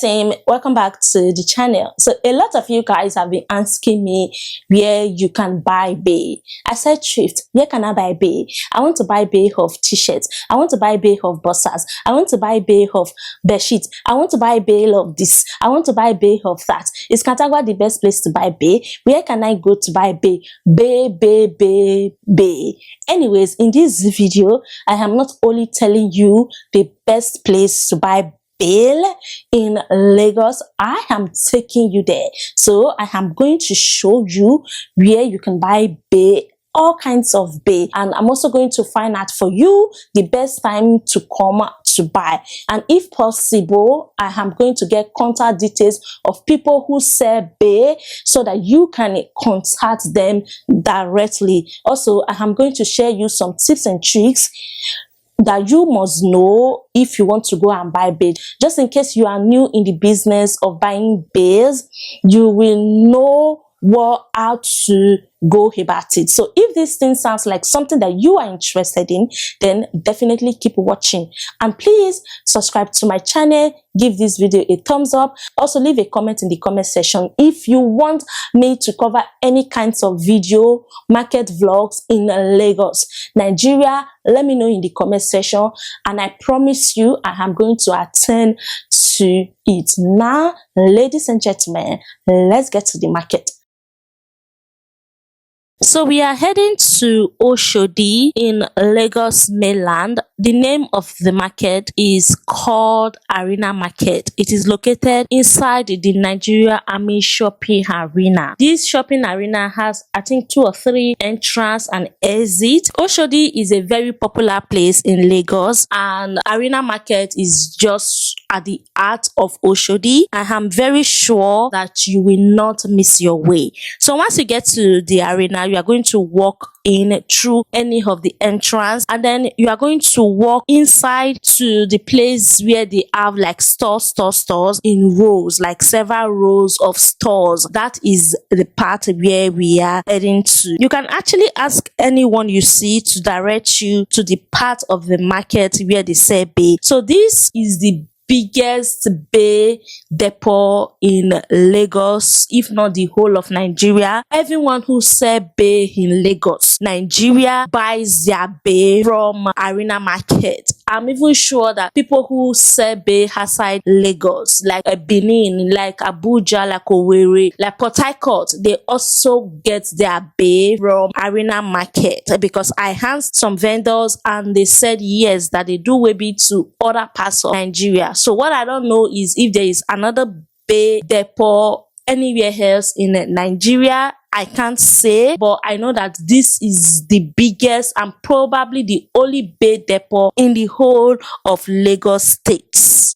team, welcome back to the channel. So a lot of you guys have been asking me where you can buy Bale. I said Thrift, where can I buy Bale? I want to buy Bale of t-shirts, I want to buy Bale of boxers, I want to buy Bale of bedsheets, I want to buy Bale of this, I want to buy Bale of that. Is Katagwa the best place to buy Bale? Where can I go to buy Bale? Bale. Anyways, in this video, I am not only telling you the best place to buy Bale in Lagos, I am taking you there. So I am going to show you where you can buy Bale, all kinds of Bale, and I'm also going to find out for you the best time to come to buy. And if possible, I am going to get contact details of people who sell Bale so that you can contact them directly. Also, I am going to share you some tips and tricks that you must know if you want to go and buy Bale. Just in case you are new in the business of buying Bales, you will know how to go about it. So if this thing sounds like something that you are interested in, then definitely keep watching, and please subscribe to my channel, give this video a thumbs up. Also leave a comment in the comment section if you want me to cover any kinds of video market vlogs in Lagos, Nigeria. Let me know in the comment section, and I promise you I am going to attend to it. Now, ladies and gentlemen, let's get to the market. So we are heading to Oshodi in Lagos mainland. The name of the market is called Arena Market. It is located inside the Nigeria Army shopping arena. This shopping arena has, I think, 2 or 3 entrance and exit. Oshodi is a very popular place in Lagos, and Arena Market is just at the heart of Oshodi. I am very sure that you will not miss your way. So once you get to the arena, you are going to walk in through any of the entrance, and then you are going to walk inside to the place where they have like stores in rows, like several rows of stores. That is the part where we are heading to. You can actually ask anyone you see to direct you to the part of the market where they sell Bale. So this is the biggest Bale depot in Lagos, if not the whole of Nigeria. Everyone who sells Bale in Lagos, Nigeria, buys their Bale from Arena Market. I'm even sure that people who sell Bale outside Lagos, like Benin, like Abuja, like Owerri, like Port Harcourt, they also get their Bale from Arena Market, because I asked some vendors and they said yes, that they do maybe to other parts of Nigeria. So what I don't know is if there is another Bale depot anywhere else in Nigeria. I can't say, but I know that this is the biggest and probably the only Bale depot in the whole of Lagos State.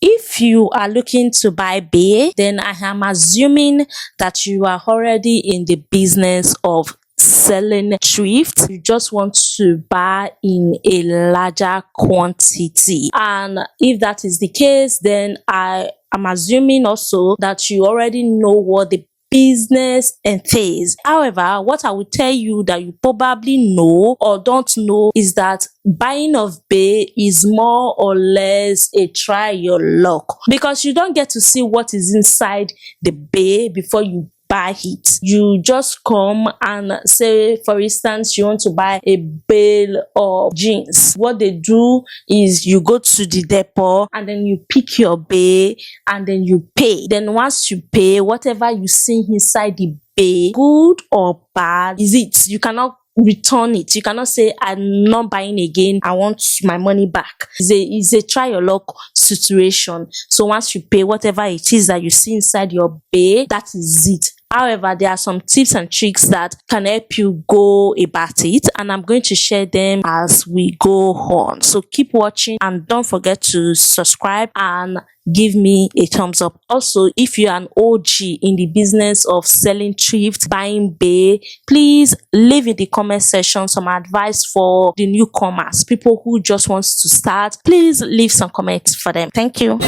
If you are looking to buy Bale, then I am assuming that you are already in the business of selling thrift. You just want to buy in a larger quantity, and if that is the case, then I am assuming also that you already know what the business entails. However, what I will tell you that you probably know or don't know is that buying of Bale is more or less a try your luck, because you don't get to see what is inside the Bale before you buy it. You just come and say, for instance, you want to buy a Bale of jeans. What they do is you go to the depot and then you pick your Bale and then you pay. Then once you pay, whatever you see inside the Bale, good or bad, is it. You cannot return it. You cannot say, I'm not buying again, I want my money back. It's a try your luck situation. So once you pay, whatever it is that you see inside your Bale, that is it. However, there are some tips and tricks that can help you go about it, and I'm going to share them as we go on. So keep watching, and don't forget to subscribe and give me a thumbs up. Also, if you're an OG in the business of selling thrift, buying Bale, please leave in the comment section some advice for the newcomers, people who just wants to start. Please leave some comments for them. Thank you.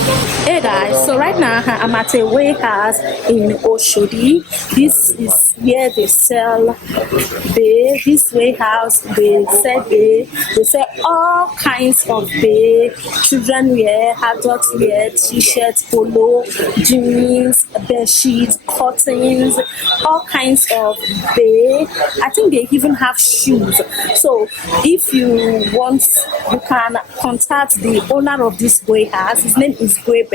Hey guys, so right now I'm at a warehouse in Oshodi. This is where they sell Bale. This warehouse they sell Bale. They sell all kinds of Bale, children wear, adult wear, t-shirts, polo, jeans, bed sheets, curtains, all kinds of Bale. I think they even have shoes. So if you want, you can contact the owner of this warehouse. His name is Gabriel.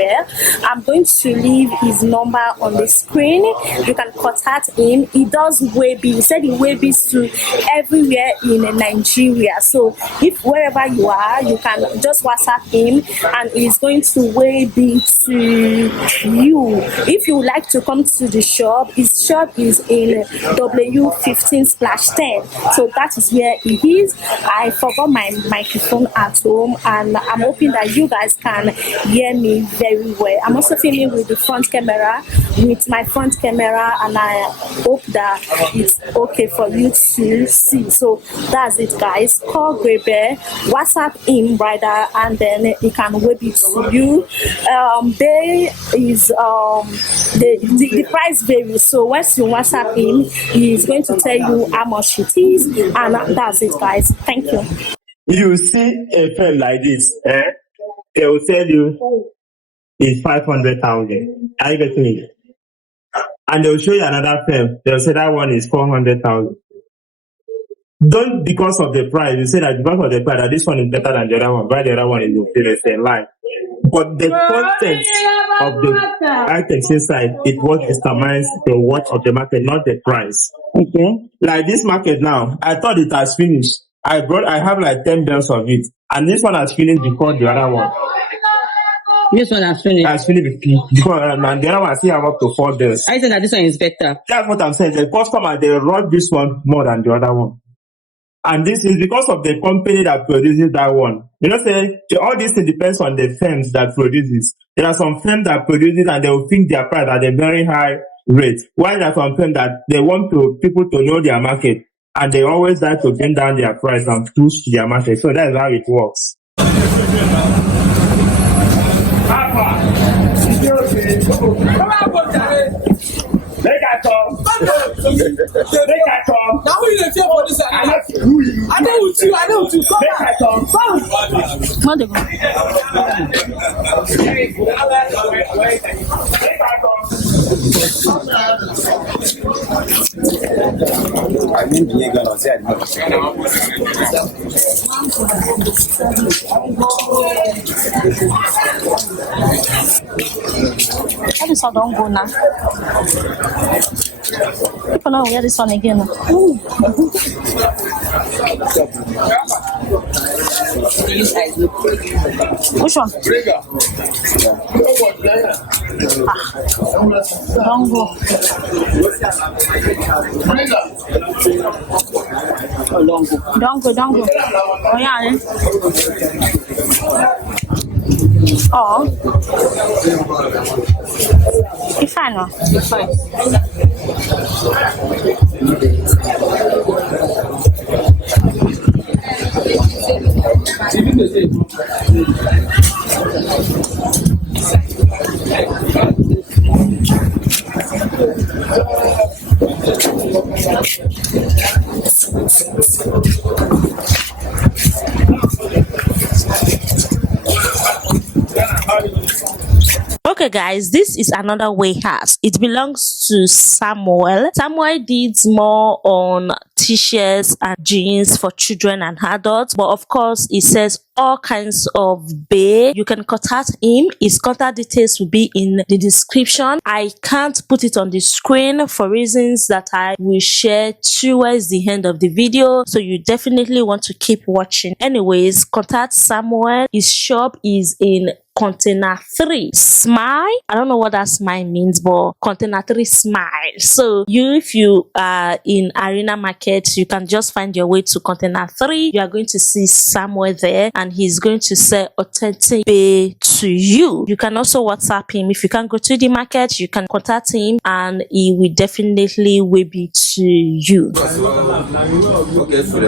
I'm going to leave his number on the screen. You can contact him. He does wavy. He said he wavies to everywhere in Nigeria. So if wherever you are, you can just WhatsApp him and he's going to wavy to you. If you would like to come to the shop, his shop is in W15/10. So that is where he is. I forgot my microphone at home and I'm hoping that you guys can hear me very well. I'm also filming with the front camera, with my front camera, and I hope that it's okay for you to see. So that's it guys. Call Gabriel, WhatsApp him rather, and then he can wave it to you. There is the price varies, so once you WhatsApp him, he's going to tell you how much it is, and that's it guys. Thank you. You see a pen like this, they will tell you it's 500,000. Are you getting it? And they'll show you another pen. They'll say that one is 400,000. Don't because of the price. You say that because of the price that this one is better than the other one, but the other one is the same line. But the content of the items inside, it what determines the worth of the market, not the price. Okay. Like this market now, I thought it has finished. I have like 10 bales of it, and this one has finished before the other one. This one has finished. Has finished because and the other one I still have up to 4 bales. I think that this one is better. That's what I'm saying. The customer they rush this one more than the other one. And this is because of the company that produces that one. You know, say all this depends on the firms that produces. There are some firms that produces and they will fix their price at a very high rate. While there are some firms that they want people to know their market and they always like to bring down their price and push their market. So that's how it works. Make I come. Make I come. Now we dey fear for this side. I know with you. Come Make I come. Mother. Make I come. I mean, you're gonna say no. Why this one don't go now? People know where this one again. Which one? Don't go. Don't go. Oh yeah. Oh. It's fine now. It's fine. Okay guys, this is another warehouse. It belongs to Samuel. Samuel did more on t-shirts and jeans for children and adults, but of course it says all kinds of Bale. You can contact him. His contact details will be in the description. I can't put it on the screen for reasons that I will share towards the end of the video, so you definitely want to keep watching. Anyways, contact Samuel. His shop is in Container 3 Smile. I don't know what that smile means, but Container 3 Smile. So if you are in Arena Market, you can just find your way to Container 3. You are going to see Samuel there, and he's going to sell authentic Bale to you. You can also WhatsApp him. If you can't go to the market, you can contact him and he will definitely will be to you. Okay, so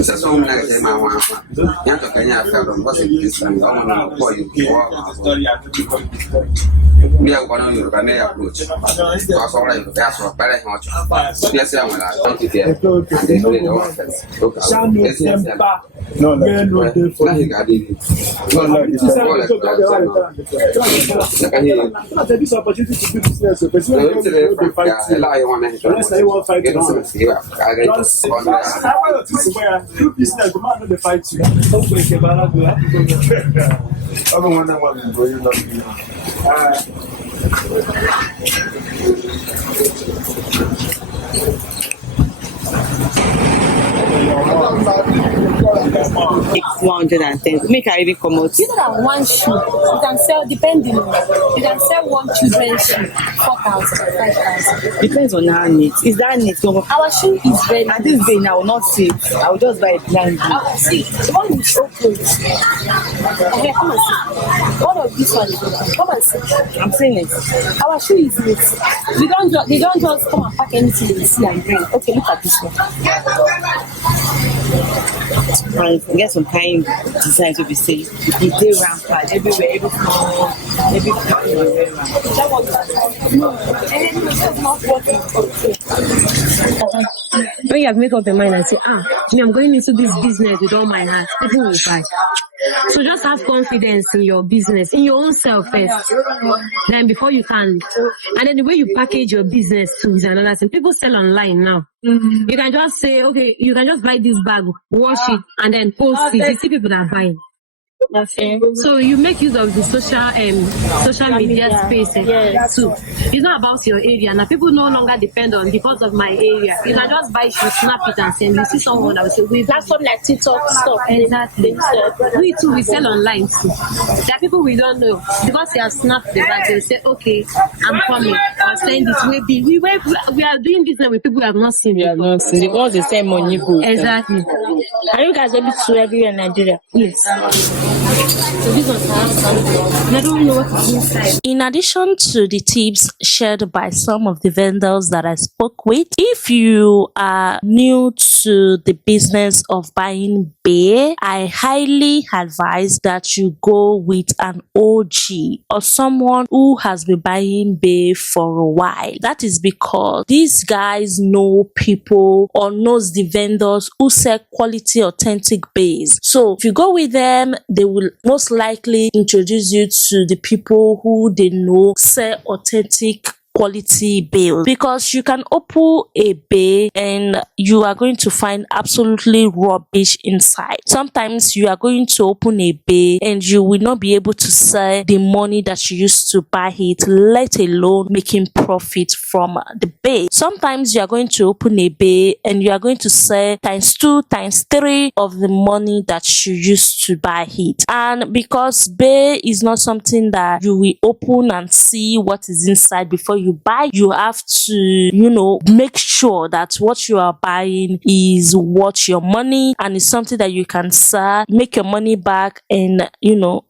This is something like my one. You have to Kenya from what's this and all for you. We are one of your Ghanaian approach. Because all right, that's what very much. Yes, I'm going to get and they know the offense. Look, no, no, this opportunity to do business. The fight you. Take 110. Make I even come out. You know that one shoe you can sell depending. You can sell one children's shoe 4,000, 5,000. Depends on how neat. Is that neat? Our shoe is very. At this day, I will not see it. I will just buy it blindly. I will see. The one is so close. Okay, come and see. One of this one. Come and see. I'm saying it. Our shoe is neat. They don't just come and pack anything they see and bring. Okay, look at this one. And get some kind designs to be say the day rampant everywhere, every small, every part everywhere. When you have made up your mind and say, me, I'm going into this business with all my heart, people will buy. So just have confidence in your business, in your own self first. Then before you can, and then the way you package your business too is another thing. People sell online now. You can just say, okay, you can just buy this bag, wash it, and then post it. You see people that are buying. Okay. So you make use of the social media space too. It's not about your area. Now people no longer depend on because of my area. You can just buy shoes, snap it and send. You see someone that will say, we Platform like TikTok stuff. exactly. We too, we sell online too. There are people we don't know because they have snapped the bag. They say, okay, I'm coming. I'll send it. We are doing business with people we have not seen. You have not seen it. What's the same money for? Exactly. Are you guys able to everywhere in Nigeria? Yes. So this was how I don't know what is inside. In addition to the tips shared by some of the vendors that I spoke with, if you are new to the business of buying Bale, I highly advise that you go with an OG or someone who has been buying Bale for a while. That is because these guys know people or knows the vendors who sell quality authentic Bales. So if you go with them, they will most likely introduce you to the people who they know sell authentic quality Bale, because you can open a Bale and you are going to find absolutely rubbish inside. Sometimes you are going to open a Bale and you will not be able to sell the money that you used to buy it, let alone making profit from the Bale. Sometimes you are going to open a Bale and you are going to sell ×2, ×3 of the money that you used to buy it. And because Bale is not something that you will open and see what is inside before you buy, you have to, make sure that what you are buying is worth your money and is something that you can sell, make your money back, and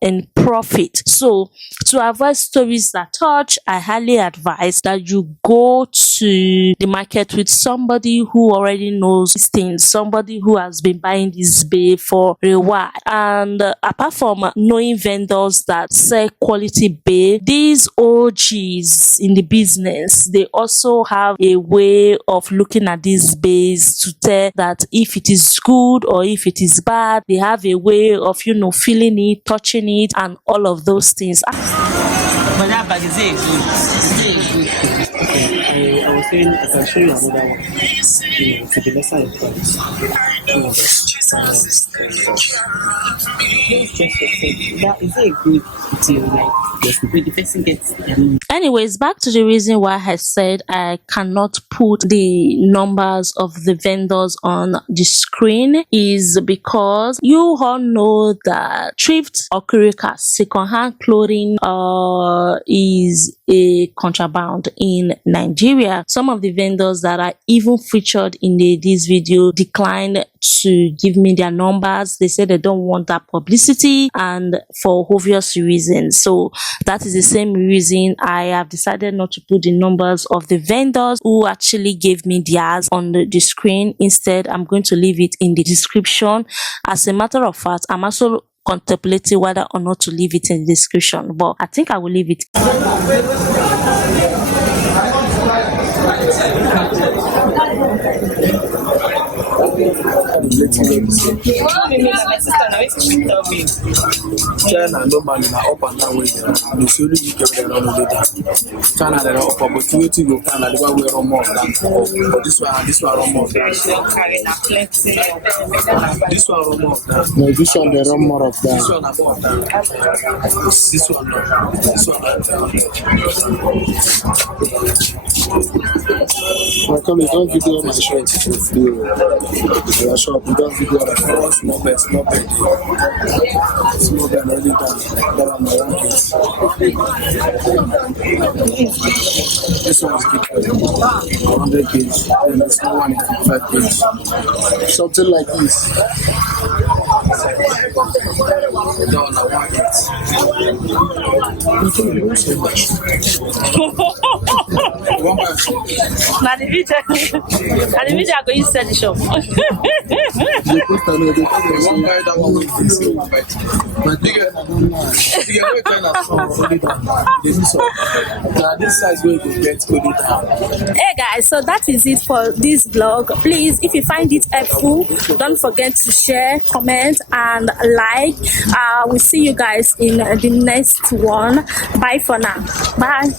and profit. So to avoid stories that touch, I highly advise that you go to the market with somebody who already knows these things, somebody who has been buying this Bale for a while. And apart from knowing vendors that sell quality Bale, these OGs in the business, they also have a way of looking at these Bales to tell that if it is good or if it is bad. They have a way of feeling it, touching it, and all of those things. But that bag is it good. I was saying I can show you another one. To be lesser in price. That is a good deal. Like the person gets. Anyways, back to the reason why I said I cannot put the numbers of the vendors on the screen is because you all know that Thrift, Okrika, second-hand clothing is a contraband in Nigeria. Some of the vendors that are even featured in this video declined to give me their numbers. They said they don't want that publicity, and for obvious reasons. So that is the same reason I I have decided not to put the numbers of the vendors who actually gave me theirs on the screen. Instead, I'm going to leave it in the description. As a matter of fact, I'm also contemplating whether or not to leave it in the description, but I think I will leave it. China normally na up and down way there. The only you get there on the data. China they are up, but you go find the one where more than but this one run more. This one run more. No, this one they run more of that. This one more. This one no. This one. My come don't video my shirt for free. Your shop, you don't video the first, no best, no bad. Small than every time. That I'm my own case. This one is big. 100 kg. And this one is 5 kg. Something like this. No, I want it. Thank you so much. Now the video, I go inside the shop. Hey guys, so that is it for this vlog. Please, if you find it helpful, don't forget to share, comment and like. We'll see you guys in the next one. Bye for now. Bye.